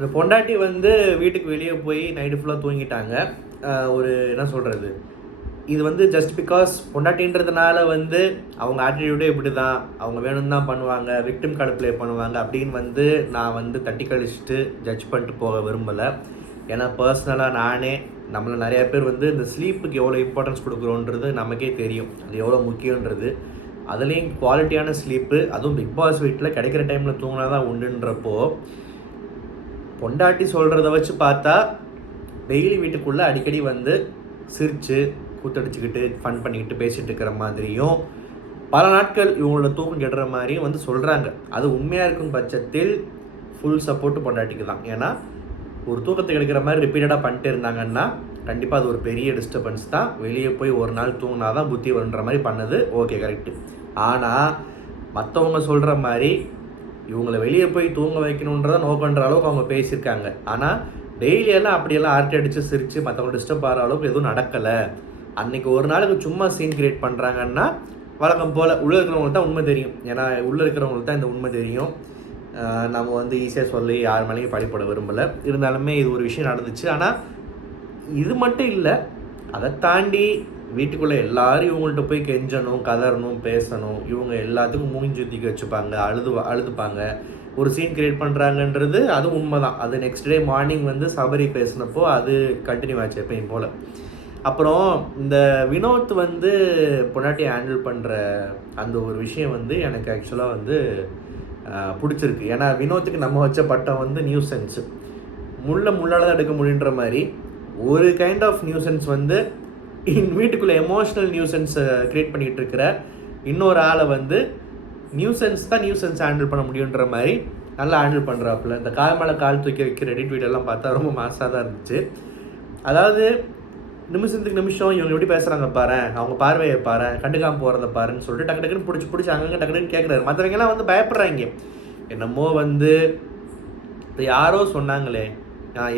இந்த பொண்டாட்டி வந்து வீட்டுக்கு வெளியே போய் நைட்டு ஃபுல்லாக தூங்கிட்டாங்க. ஒரு என்ன சொல்கிறது, இது வந்து ஜஸ்ட் பிகாஸ் பொண்டாட்டின்றதுனால வந்து அவங்க ஆட்டிடியூடே இப்படி தான், அவங்க வேணும்னு தான் பண்ணுவாங்க, விக்டிம் கார்டு ப்ளே பண்ணுவாங்க அப்படின்னு வந்து நான் வந்து தட்டி கழிச்சிட்டு ஜட்ஜ் பண்ணிட்டு போக விரும்பலை. ஏன்னா பர்சனலாக நானே நம்மளை நிறையா பேர் வந்து இந்த ஸ்லீப்புக்கு எவ்வளோ இம்பார்ட்டன்ஸ் கொடுக்குறோன்றது நமக்கே தெரியும், அது எவ்வளோ முக்கியன்றது. அதுலேயும் குவாலிட்டியான ஸ்லீப்பு, அதுவும் பிக் பாஸ் வீட்டில் கிடைக்கிற டைமில் தூங்கினா தான் உண்டுன்றப்போ பொண்டாட்டி சொல்கிறத வச்சு பார்த்தா டெய்லி வீட்டுக்குள்ளே அடிக்கடி வந்து சிரித்து கூத்தடிச்சுக்கிட்டு ஃபன் பண்ணிக்கிட்டு பேசிகிட்டு இருக்கிற மாதிரியும் பல நாட்கள் இவங்களோட தூக்கம் கெடுற மாதிரியும் வந்து சொல்கிறாங்க. அது உண்மையாக இருக்கும் பட்சத்தில் ஃபுல் சப்போர்ட்டு பொண்டாட்டிக்கு தான். ஏன்னா ஒரு தூக்கத்தை கிடைக்கிற மாதிரி ரிப்பீட்டடாக பண்ணிட்டு இருந்தாங்கன்னா கண்டிப்பாக அது ஒரு பெரிய டிஸ்டர்பன்ஸ் தான். வெளியே போய் ஒரு நாள் தூங்கினா தான் புத்தி வருன்ற மாதிரி பண்ணது ஓகே, கரெக்டு. ஆனால் மற்றவங்க சொல்கிற மாதிரி இவங்களை வெளியே போய் தூங்க வைக்கணுன்றதை நோக்கன்ற அளவுக்கு அவங்க பேசியிருக்காங்க. ஆனால் டெய்லியெல்லாம் அப்படியெல்லாம் ஆர்ட்டி அடித்து சிரித்து மற்றவங்க டிஸ்டர்ப் ஆகிற அளவுக்கு எதுவும் நடக்கலை. அன்றைக்கி ஒரு நாளுக்கு சும்மா சீன் கிரியேட் பண்ணுறாங்கன்னா வழக்கம் போல் உள்ளே இருக்கிறவங்களுக்கு தான் உண்மை தெரியும். ஏன்னா உள்ளே இருக்கிறவங்களுக்கு தான் இந்த உண்மை தெரியும். நம்ம வந்து ஈஸியாக சொல்லி யார் மேலேயும் படிப்பட விரும்பலை. இருந்தாலுமே இது ஒரு விஷயம் நடந்துச்சு. ஆனால் இது மட்டும் இல்லை, அதை தாண்டி வீட்டுக்குள்ளே எல்லோரும் இவங்கள்ட்ட போய் கெஞ்சணும், கதறணும், பேசணும். இவங்க எல்லாத்துக்கும் மூஞ்சி தூக்கி வச்சுப்பாங்க, அழுதுப்பாங்க. ஒரு சீன் கிரியேட் பண்ணுறாங்கன்றது அது உண்மை தான். அது நெக்ஸ்ட் டே மார்னிங் வந்து சபரி பேசினப்போ அது கண்டினியூ ஆச்சு எப்பயும் போல். அப்புறம் இந்த வினோத் வந்து பொண்டாட்டி ஹேண்டில் பண்ணுற அந்த ஒரு விஷயம் வந்து எனக்கு ஆக்சுவலாக வந்து பிடிச்சிருக்கு. ஏன்னா வினோத்துக்கு நம்ம வச்ச பட்டம் வந்து நியூசன்ஸு, முள்ளால் தான் எடுக்க முடியுன்ற மாதிரி ஒரு கைண்ட் ஆஃப் நியூசன்ஸ் வந்து வீட்டுக்குள்ளே எமோஷ்னல் நியூசன்ஸை க்ரியேட் பண்ணிகிட்டு இருக்கிற இன்னொரு ஆளை வந்து நியூசன்ஸ் ஹேண்டில் பண்ண முடியுன்ற மாதிரி நல்லா ஹேண்டில் பண்ணுறாப்புல. இந்த கால் மேலே கால் தூக்கி வைக்கிற எடிட் வீடியோலாம் பார்த்தா ரொம்ப மாசாக தான் இருந்துச்சு. அதாவது நிமிஷத்துக்கு நிமிஷம் இவங்க எப்படி பேசுகிறாங்க பாரு, அவங்க பார்வையை பாரு, கண்டுக்காமல் போகிறத பாருன்னு சொல்லிட்டு டக்கு டக்குன்னு பிடிச்சி அங்கங்கே டக்கு டக்குன்னு கேட்குறாரு. மற்றவங்கெல்லாம் வந்து பயப்படுறாங்க. என்னமோ வந்து இப்போ யாரோ சொன்னாங்களே,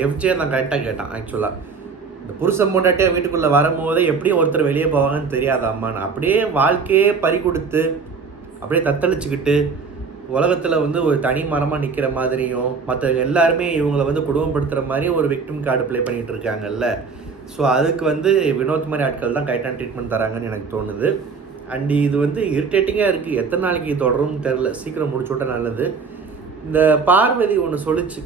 எஃப்ஜே நான் கரெக்டாக கேட்டான் ஆக்சுவலாக, இந்த புருஷன் பொண்டாட்டியா வீட்டுக்குள்ளே வரும்போதே எப்படியும் ஒருத்தர் வெளியே போவாங்கன்னு தெரியாத அம்மான்னு அப்படியே வாழ்க்கையே பறி கொடுத்து அப்படியே தத்தளிச்சுக்கிட்டு உலகத்தில் வந்து ஒரு தனி மரமாக நிற்கிற மாதிரியும் மற்றவங்க எல்லாருமே இவங்களை வந்து குடும்பப்படுத்துகிற மாதிரியும் ஒரு விக்டிம் கார்டு ப்ளே பண்ணிகிட்டு இருக்காங்கல்ல. ஸோ அதுக்கு வந்து வினோத் மாதிரி ஆட்கள் தான் கரெக்டான ட்ரீட்மெண்ட் தராங்கன்னு எனக்கு தோணுது. அண்ட் இது வந்து இரிட்டேட்டிங்காக இருக்குது. எத்தனை நாளைக்கு தொடரும்னு தெரில, சீக்கிரம் முடிச்சு விட்டா நல்லது. இந்த பார்வதி ஒன்று சொல்லிச்சு,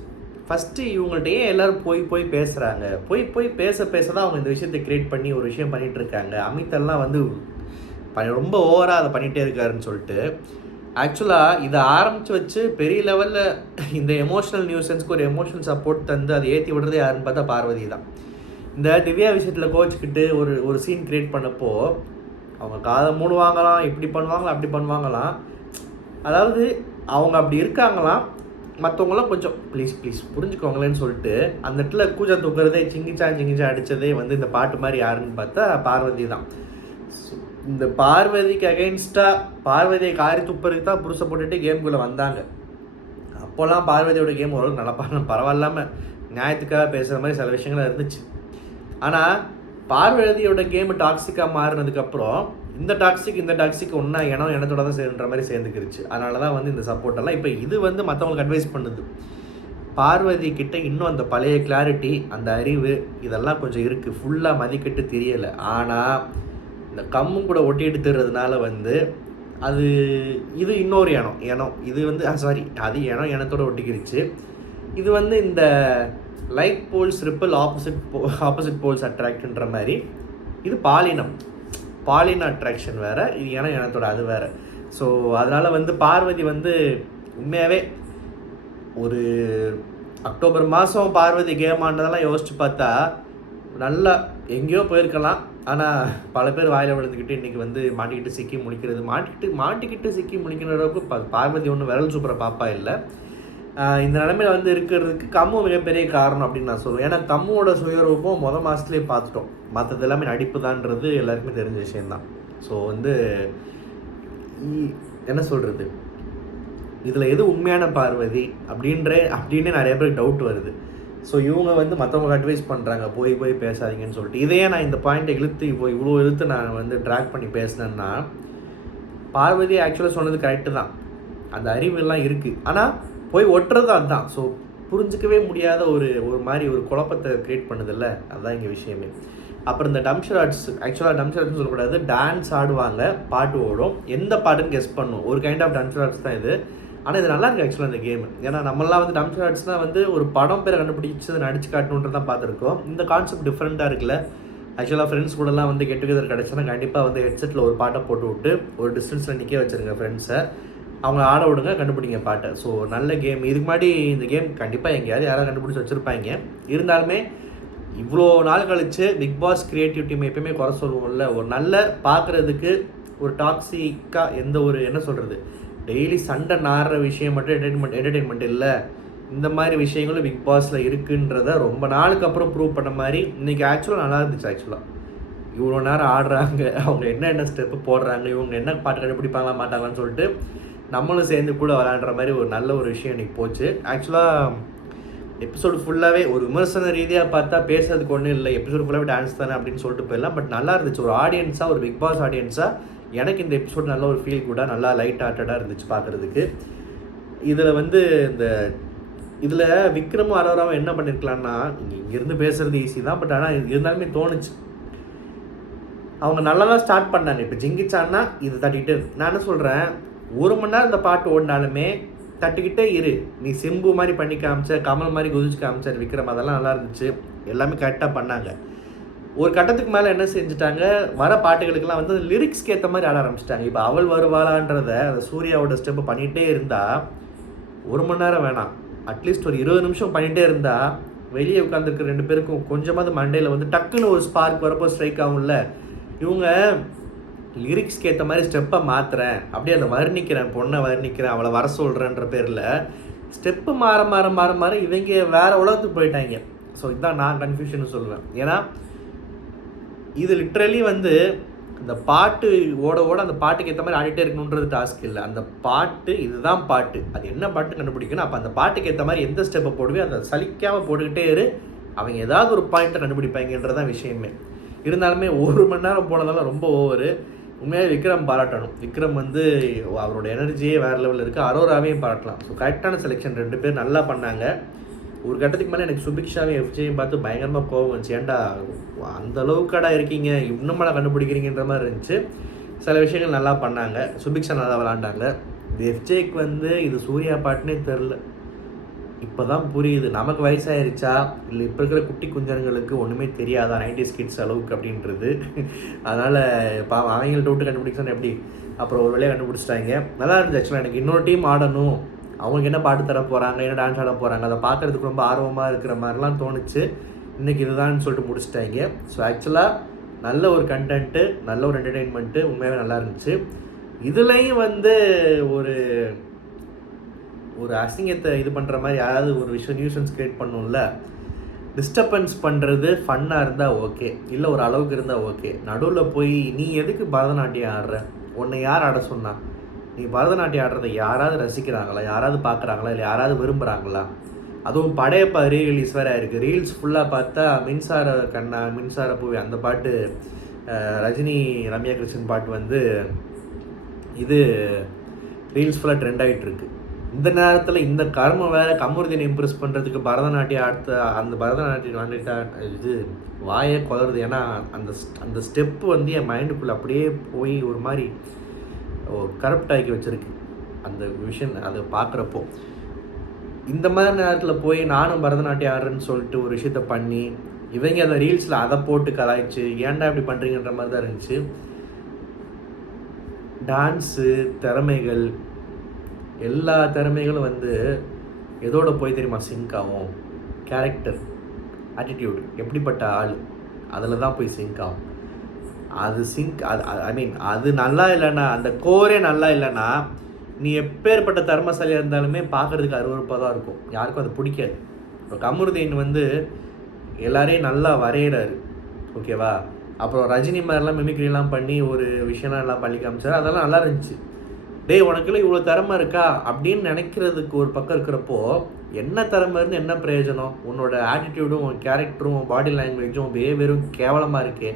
ஃபஸ்ட்டு இவங்கள்ட்ட ஏன் எல்லோரும் போய் பேசுகிறாங்க, போய் பேச தான் அவங்க இந்த விஷயத்தை க்ரியேட் பண்ணி ஒரு விஷயம் பண்ணிகிட்டு இருக்காங்க. அமித்தெல்லாம் வந்து ரொம்ப ஓவராக அதை பண்ணிகிட்டே இருக்காருன்னு சொல்லிட்டு ஆக்சுவலாக இதை ஆரம்பித்து வச்சு பெரிய லெவலில் இந்த எமோஷனல் நியூசன்ஸ்க்கு ஒரு எமோஷனல் சப்போர்ட் தந்து அதை ஏற்றி விடுறது யாருன்னு பார்த்தா பார்வதி தான். இந்த திவ்யா விஷயத்தில் கோச்சிக்கிட்டு ஒரு சீன் க்ரியேட் பண்ணப்போ அவங்க காதை மூடுவாங்களாம், இப்படி பண்ணுவாங்களாம், அப்படி பண்ணுவாங்களாம். அதாவது அவங்க அப்படி இருக்காங்களாம், மற்றவங்களாம் கொஞ்சம் ப்ளீஸ் புரிஞ்சுக்கோங்களேன்னு சொல்லிட்டு அந்த இடத்துல கூஜா தூக்குறதே சிங்கிச்சா அடித்ததே வந்து இந்த பாட்டு மாதிரி யாருன்னு பார்த்தா பார்வதி தான். இந்த பார்வதிக்கு அகெயின்ஸ்டாக பார்வதியை காரி துப்புறதுக்கு தான் புருஷை போட்டுட்டு கேமுக்குள்ளே வந்தாங்க. அப்போல்லாம் பார்வதியோட கேம் ஓரளவுக்கு நல்லா பரவாயில்லாமல் நியாயத்துக்காக பேசுகிற மாதிரி சில விஷயங்கள்லாம் இருந்துச்சு. ஆனால் பார்வதியோட கேமு டாக்ஸிக்காக மாறினதுக்கப்புறம் இந்த டாக்ஸிக் ஒன்றா இனத்தோட தான் சேர்ன்ற மாதிரி சேர்ந்துக்கிருச்சு. அதனால தான் வந்து இந்த சப்போர்ட்டெல்லாம் இப்போ இது வந்து மற்றவங்களுக்கு அட்வைஸ் பண்ணுது. பார்வதி கிட்ட இன்னும் அந்த பழைய கிளாரிட்டி, அந்த அறிவு இதெல்லாம் கொஞ்சம் இருக்குது, ஃபுல்லாக மதிக்கிட்டு தெரியலை. ஆனால் இந்த கம்மும் கூட ஒட்டி எடுத்துறதுனால வந்து அது இது இன்னொரு இனம் இது வந்து அது இனத்தோட ஒட்டிக்கிருச்சு. இது வந்து இந்த like poles repel opposite poles அட்ராக்ட்ன்ற மாதிரி இது பாலின அட்ராக்ஷன் வேறு, இது இனத்தோட அது வேறு. ஸோ அதனால் வந்து பார்வதி வந்து உண்மையாகவே ஒரு அக்டோபர் மாதம் பார்வதி கேம் ஆனதெல்லாம் யோசித்து பார்த்தா நல்லா எங்கேயோ போயிருக்கலாம். ஆனால் பல பேர் வாயில் விழுந்துக்கிட்டு இன்றைக்கி வந்து மாட்டிக்கிட்டு சிக்கி முழிக்கிற அளவுக்கு பார்வதி ஒன்றும் விரல் சூப்பர பாப்பா இல்லை. இந்த நிலைமையில் வந்து இருக்கிறதுக்கு கம்மு மிகப்பெரிய காரணம் அப்படின்னு நான் சொல்லுவேன். ஏன்னா கம்முவோட சுயரூபம் மாதத்துலேயே பார்த்துட்டோம், மற்றது எல்லாமே நடிப்பு தான்ன்றது எல்லாருக்குமே தெரிஞ்ச விஷயந்தான். ஸோ வந்து என்ன சொல்கிறது, இதில் எது உண்மையான பார்வதி அப்படின்னு நிறைய பேருக்கு டவுட் வருது. ஸோ இவங்க வந்து மற்றவங்க அட்வைஸ் பண்ணுறாங்க போய் பேசாதீங்கன்னு சொல்லிட்டு. இதையே நான் இந்த பாயிண்ட்டை இவ்வளோ இழுத்து நான் வந்து ட்ராக் பண்ணி பேசினேன்னா பார்வதி ஆக்சுவலாக சொன்னது கரெக்டு தான், அந்த அறிவுலாம் இருக்குது. ஆனால் போய் ஒட்டுறது அதுதான். ஸோ புரிஞ்சிக்கவே முடியாத ஒரு மாதிரி ஒரு குழப்பத்தை க்ரியேட் பண்ணுதில்ல, அதுதான் இங்கே விஷயமே. அப்புறம் இந்த டம்ஷராட்ஸ், ஆக்சுவலாக டம்ஷராட்ஸ்னு சொல்லக்கூடாது, டான்ஸ் ஆடுவாங்க, பாட்டு ஓடும், எந்த பாட்டுன்னு கெஸ் பண்ணும், ஒரு கைண்ட் ஆஃப் டம்ஷராட்ஸ் தான் இது. ஆனால் இது நல்லா இருக்குது ஆக்சுவலாக இந்த கேம். ஏன்னா நம்மளாம் வந்து டம்ஷராட்ஸ்னால் வந்து ஒரு படம் பேரை கண்டுபிடிச்சி நடிச்சு காட்டணுன்றது தான் பார்த்துருக்கோம். இந்த கான்செப்ட் டிஃப்ரெண்ட்டாக இருக்குல்ல. ஆக்சுவலாக ஃப்ரெண்ட்ஸ் கூடலாம் வந்து கெட் டுகெதர் கிடச்சுன்னா கண்டிப்பாக வந்து ஹெட்செட்டில் ஒரு பாட்டை போட்டு விட்டு ஒரு டிஸ்டன்ஸில் நிற்க வச்சுருங்க ஃப்ரெண்ட்ஸை, அவங்க ஆட விடுங்க, கண்டுபிடிங்க பாட்டை. ஸோ நல்ல கேம். இதுக்கு முன்னாடி இந்த கேம் கண்டிப்பாக எங்கேயாவது யாராவது கண்டுபிடிச்சி வச்சுருப்பாங்க. இருந்தாலுமே இவ்வளோ நாள் கழித்து பிக் பாஸ் கிரியேட்டிவ் டீம் எப்பயுமே குறை சொல்லுவோம்ல, ஒரு நல்ல பார்க்குறதுக்கு ஒரு டாக்ஸிக்காக எந்த ஒரு என்ன சொல்கிறது, டெய்லி சண்டை நாடுற விஷயம் மட்டும் என்டர்டெயின்மெண்ட் இல்லை, இந்த மாதிரி விஷயங்களும் பிக் பாஸில் இருக்குன்றத ரொம்ப நாளுக்கு அப்புறம் ப்ரூவ் பண்ண மாதிரி இன்றைக்கி ஆக்சுவலாக நல்லா இருந்துச்சு. ஆக்சுவலாக இவ்வளோ நேரம் ஆடுறாங்க, அவங்க என்ன ஸ்டெப்பு போடுறாங்க, இவங்க என்ன பாட்டு கண்டுபிடிப்பாங்களா மாட்டாங்களான்னு சொல்லிட்டு நம்மளும் சேர்ந்து கூட விளையாடுற மாதிரி ஒரு நல்ல ஒரு விஷயம் இன்றைக்கி போச்சு. ஆக்சுவலாக எபிசோடு ஃபுல்லாகவே ஒரு விமர்சன ரீதியாக பார்த்தா பேசுறதுக்கு ஒன்றும் இல்லை, எபிசோடு ஃபுல்லாகவே டான்ஸ் தானே அப்படின்னு சொல்லிட்டு போயிடலாம். பட் நல்லா இருந்துச்சு. ஒரு ஆடியன்ஸாக, ஒரு பிக் பாஸ் ஆடியன்ஸாக எனக்கு இந்த எபிசோட் நல்ல ஒரு ஃபீல் கூட நல்லா லைட் ஹார்ட்டடாக இருந்துச்சு பார்க்குறதுக்கு. இதில் வந்து இதில் விக்ரமும் அரோராவும் என்ன பண்ணியிருக்கலான்னா, இங்கேருந்து பேசுகிறது ஈஸி தான், பட் ஆனால் இருந்தாலுமே தோணுச்சு அவங்க நல்லா தான் ஸ்டார்ட் பண்ணாங்க. இப்போ ஜிங்கிச்சான்னா இது தட்டிக்கிட்டு, நான் என்ன சொல்கிறேன், 1 மணி நேரம் இந்த பாட்டு ஓடினாலுமே தட்டிக்கிட்டே இரு. நீ சிம்பு மாதிரி பண்ணி காமிச்ச, கமல் மாதிரி குதிச்சு காமிச்சார் விக்ரம், அதெல்லாம் நல்லா இருந்துச்சு, எல்லாமே கரெக்டாக பண்ணாங்க. ஒரு கட்டத்துக்கு மேலே என்ன செஞ்சுட்டாங்க, வர பாட்டுகளுக்கெல்லாம் வந்து லிரிக்ஸ்க்கு ஏற்ற மாதிரி ஆட ஆரம்பிச்சிட்டாங்க. இப்போ அவள் வருவாளான்றத அந்த சூர்யாவோட ஸ்டெப்பு பண்ணிகிட்டே இருந்தால் 1 மணி நேரம் வேணாம், அட்லீஸ்ட் ஒரு 20 நிமிஷம் பண்ணிகிட்டே இருந்தால் வெளியே உட்காந்துருக்க 2 பேருக்கும் கொஞ்சமாவது மண்டையில் வந்து டக்குன்னு ஒரு ஸ்பார்க் வரப்போ ஸ்ட்ரைக் ஆகும்ல. இவங்க லிரிக்ஸ்க்கு ஏற்ற மாதிரி ஸ்டெப்பை மாற்றுறேன், அப்படியே அதை வர்ணிக்கிறேன், பொண்ணை வர்ணிக்கிறேன், அவளை வர சொல்கிறேன்ற பேரில் ஸ்டெப்பு மாற இவங்க வேறு உலகத்துக்கு போயிட்டாங்க. ஸோ இதுதான் நான் கன்ஃபியூஷன் சொல்லுவேன். ஏன்னா இது லிட்ரலி வந்து இந்த பாட்டு ஓட அந்த பாட்டுக்கு ஏற்ற மாதிரி ஆடிட்டே இருக்கணுன்றது டாஸ்க் இல்லை. அந்த பாட்டு இதுதான் பாட்டு, அது என்ன பாட்டு கண்டுபிடிக்கணும். அப்போ அந்த பாட்டுக்கு ஏற்ற மாதிரி எந்த ஸ்டெப்பை போடுவே அதை சலிக்காமல் போட்டுக்கிட்டே இரு, அவங்க ஏதாவது ஒரு பாயிண்ட்டை கண்டுபிடிப்பாங்கன்றதான் விஷயமே. இருந்தாலுமே 1 மணி நேரம் போனதால ரொம்ப ஓவரு. உண்மையாக விக்ரம் பாராட்டணும். விக்ரம் வந்து அவரோட எனர்ஜியே வேறு லெவலில் இருக்குது. அரோராவையும் பாராட்டலாம். ஸோ கரெக்டான செலெக்ஷன், 2 பேர் நல்லா பண்ணாங்க. ஒரு கட்டத்துக்கு மேலே எனக்கு சுபிக்ஷாவையும் எஃப்ஜேயும் பார்த்து பயங்கரமாக கோவம் வந்துச்சு. ஏன்டா அந்த அளவுக்கடா இருக்கீங்க, இன்னும் கண்டுபிடிக்கிறீங்கன்ற மாதிரி இருந்துச்சு. சில விஷயங்கள் நல்லா பண்ணாங்க. சுபிக்ஷா நல்லா விளாண்டாங்க. எஃப்ஜேக்கு வந்து இது சூர்யா பாட்டுனே தெரில, இப்போ தான் புரியுது. நமக்கு வயசாயிருச்சா இல்லை இப்போ இருக்கிற குட்டி குஞ்சங்களுக்கு ஒன்றுமே தெரியாதா 90s கிட்ஸ் அளவுக்கு அப்படின்றது. அதனால் அவங்கள்ட்ட விட்டு கண்டுபிடிச்சானே எப்படி, அப்புறம் ஒரு வேலையை கண்டுபிடிச்சிட்டாங்க. நல்லா இருந்துச்சு. ஆக்சுவலாக எனக்கு இன்னொரு டீம் ஆடணும், அவங்களுக்கு என்ன பாட்டு தர போகிறாங்க, என்ன டான்ஸ் ஆட போகிறாங்க, அதை பார்க்குறதுக்கு ரொம்ப ஆர்வமாக இருக்கிற மாதிரிலாம் தோணுச்சு. இன்றைக்கி இதுதான் சொல்லிட்டு முடிச்சிட்டாங்க. ஸோ ஆக்சுவலாக நல்ல ஒரு கண்டென்ட்டு, நல்ல ஒரு என்டர்டெயின்மெண்ட்டு, உண்மையாகவே நல்லா இருந்துச்சு. இதுலேயும் வந்து ஒரு அசிங்கத்தை இது பண்ணுற மாதிரி யாராவது ஒரு விஷயம் நியூசன்ஸ் க்ரியேட் பண்ணும்ல, டிஸ்டர்பன்ஸ் பண்ணுறது ஃபன்னாக இருந்தால் ஓகே, இல்லை ஒரு அளவுக்கு இருந்தால் ஓகே. நடுவில் போய் நீ எதுக்கு பரதநாட்டியம் ஆடுற, உன்னை யார் ஆட சொன்னா, நீ பரதநாட்டியம் ஆடுறதை யாராவது ரசிக்கிறாங்களா, யாராவது பார்க்குறாங்களா, இல்லை யாராவது விரும்புகிறாங்களா? அதுவும் படையப்பா ரீரிலீஸ் வேறு இருக்குது. ரீல்ஸ் ஃபுல்லாக பார்த்தா மின்சார கண்ணா மின்சார பூவி அந்த பாட்டு, ரஜினி ரம்யா கிருஷ்ணன் பாட்டு வந்து இது ரீல்ஸ் ஃபுல்லாக ட்ரெண்ட் ஆகிட்டு இருக்கு. இந்த நேரத்தில் இந்த கர்மம் வேறு கமருதீனை இம்ப்ரெஸ் பண்ணுறதுக்கு பரதநாட்டியம் அந்த பரதநாட்டியம் ஆடிட்டா இது வாயே குளருது. ஏன்னா அந்த ஸ்டெப்பு வந்து என் மைண்டுக்குள்ளே அப்படியே போய் ஒரு மாதிரி கரப்ட் ஆக்கி வச்சுருக்கு அந்த விஷயம். அதை பார்க்குறப்போ இந்த மாதிரி நேரத்தில் போய் நானும் பரதநாட்டியம் ஆடுறேன்னு சொல்லிட்டு ஒரு விஷயத்த பண்ணி இவங்க அந்த ரீல்ஸில் அதை போட்டு கலாய்ச்சி ஏன்டா இப்படி பண்ணுறீங்கன்ற மாதிரி தான் இருந்துச்சு. டான்ஸு திறமைகள், எல்லா திறமைகளும் வந்து எதோட போய் தெரியுமா சிங்க் ஆகும், கேரக்டர், ஆட்டிடியூட், எப்படிப்பட்ட ஆள், அதில் தான் போய் சிங்க் ஆகும். அது ஐ மீன் அது நல்லா இல்லைன்னா, அந்த கோரே நல்லா இல்லைன்னா நீ எப்பேற்பட்ட திறமைசாலியாக இருந்தாலுமே பார்க்குறதுக்கு அருவருப்பாக தான் இருக்கும், யாருக்கும் அது பிடிக்காது. இப்போ கமருதீன் வந்து எல்லாரையும் நல்லா வரைகிறாரு, ஓகேவா. அப்புறம் ரஜினி மாதிரிலாம் மிமிக்ரிலாம் பண்ணி ஒரு விஷயம்லாம் எல்லாம் பண்ணி காமிச்சார், அதெல்லாம் நல்லா இருந்துச்சு. உனக்குள்ள இவ்வளோ திறமை இருக்கா அப்படின்னு நினைக்கிறதுக்கு ஒரு பக்கம் இருக்கிறப்போ, என்ன திறமை இருந்து என்ன பிரயோஜனம், உன்னோட ஆட்டிடியூடும் உன் கேரக்டரும் உன் பாடி லாங்குவேஜும் உன் பிஹேவியரும் கேவலமாக இருக்கே,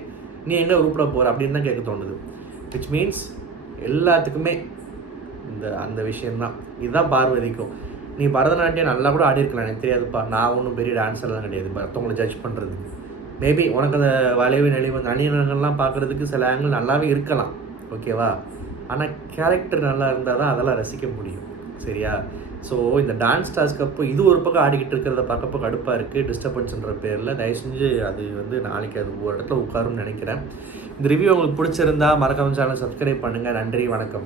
நீ என்ன உருப்பிட போகிற அப்படின்னு தான் கேட்க தோணுது. விச் மீன்ஸ் எல்லாத்துக்குமே அந்த விஷயந்தான். இதுதான் பார்வதிக்கும். நீ பரதநாட்டியம் நல்லா கூட ஆடிருக்கலாம், எனக்கு தெரியாதுப்பா. நான் ஒன்றும் பெரிய டான்ஸர்லாம் கிடையாது மற்றவங்கள ஜட்ஜ் பண்ணுறதுக்கு. மேபி உனக்கு அந்த வளைவு நெளிவு நளினங்கள்லாம் பார்க்குறதுக்கு சில ஆங்கிள் நல்லாவே இருக்கலாம், ஓகேவா? ஆனால் கேரக்டர் நல்லா இருந்தால் தான் அதெல்லாம் ரசிக்க முடியும், சரியா? ஸோ இந்த டான்ஸ் டாஸ்க்கு அப்போ இது ஒரு பக்கம் ஆடிக்கிட்டு இருக்கிறத பார்க்கப்போ கடுப்பாக இருக்குது, டிஸ்டர்பன்ஸ்ன்ற பேரில். தயவு செஞ்சு அது வந்து நாளைக்கு அது ஒரு இடத்துல உட்காரும்னு நினைக்கிறேன். இந்த ரிவ்யூ உங்களுக்கு பிடிச்சிருந்தா மறக்காம சேனல் சப்ஸ்கிரைப் பண்ணுங்கள். நன்றி, வணக்கம்.